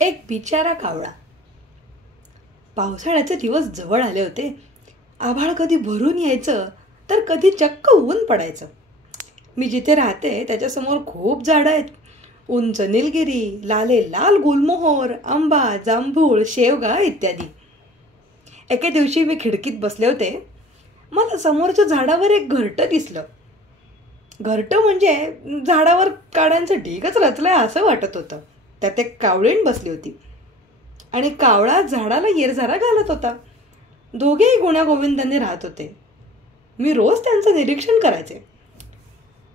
एक बिचारा कावळा. पावसाळ्याचे दिवस जवळ आले होते. आभाळ कधी भरून यायचं तर कधी चक्क ऊन पडायचं. मी जिथे राहते त्याच्यासमोर खूप झाडं आहेत. उंच निलगिरी, लाले लाल गुलमोहर, आंबा, जांभूळ, शेवगा इत्यादी. एके दिवशी मी खिडकीत बसले होते. मला समोरच्या झाडावर एक घरटं दिसलं. घरटं म्हणजे झाडावर काड्यांचं ढीगच रचलंय असं वाटत होतं. त्यात एक कावळीण बसली होती आणि कावळा झाडाला येरझारा घालत होता. दोघेही गुण्यागोविंदाने राहत होते. मी रोज त्यांचं निरीक्षण करायचे.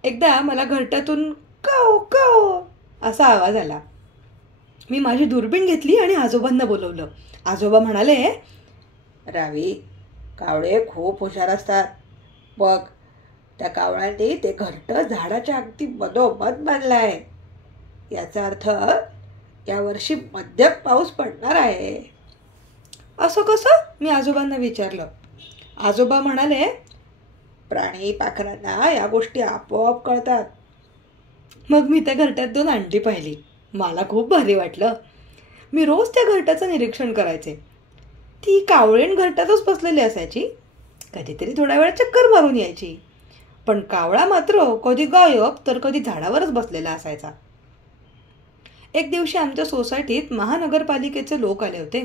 एकदा मला घरट्यातून काव काव असा आवाज आला. मी माझी दुर्बीण घेतली आणि आजोबांना बोलवलं. आजोबा म्हणाले, रावी, कावळे खूप हुशार असतात. बघ, त्या कावळ्यांनी ते घरटं झाडाच्या अगदी मधोमध बांधलं आहे. याचा अर्थ यावर्षी मध्यम पाऊस पडणार आहे. असं कसं? मी आजोबांना विचारलं. आजोबा म्हणाले, प्राणी पाखरांना या गोष्टी आपोआप कळतात. मग मी त्या घरट्यात 2 अंडी पाहिली. मला खूप भारी वाटलं. मी रोज त्या घरट्याचं निरीक्षण करायचे. ती कावळीण घरट्यातच बसलेली असायची. कधीतरी थोडा वेळ चक्कर मारून यायची. पण कावळा मात्र कधी गायब तर कधी झाडावरच बसलेला असायचा. एक दिवशी आमच्या सोसायटीत महानगरपालिकेचे लोक आले होते.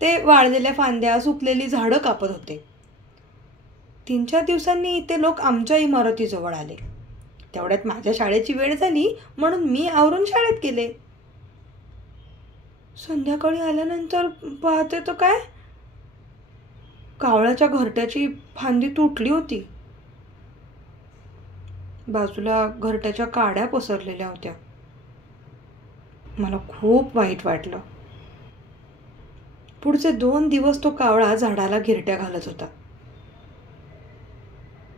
ते वाळलेल्या फांद्या, सुकलेली झाडं कापत होते. 3-4 दिवसांनी ते लोक आमच्या इमारतीजवळ आले. तेवढ्यात माझ्या शाळेची वेळ झाली म्हणून मी आवरून शाळेत गेले. संध्याकाळी आल्यानंतर पाहते तर काय, कावळ्याच्या घरट्याची फांदी तुटली होती. बाजूला घरट्याच्या काड्या पसरलेल्या होत्या. मला खूप वाईट वाटलं. पुढचे 2 दिवस तो कावळा झाडाला घिरट्या घालत होता.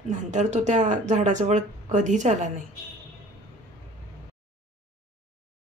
नंतर तो त्या झाडाजवळ कधीच आला नाही.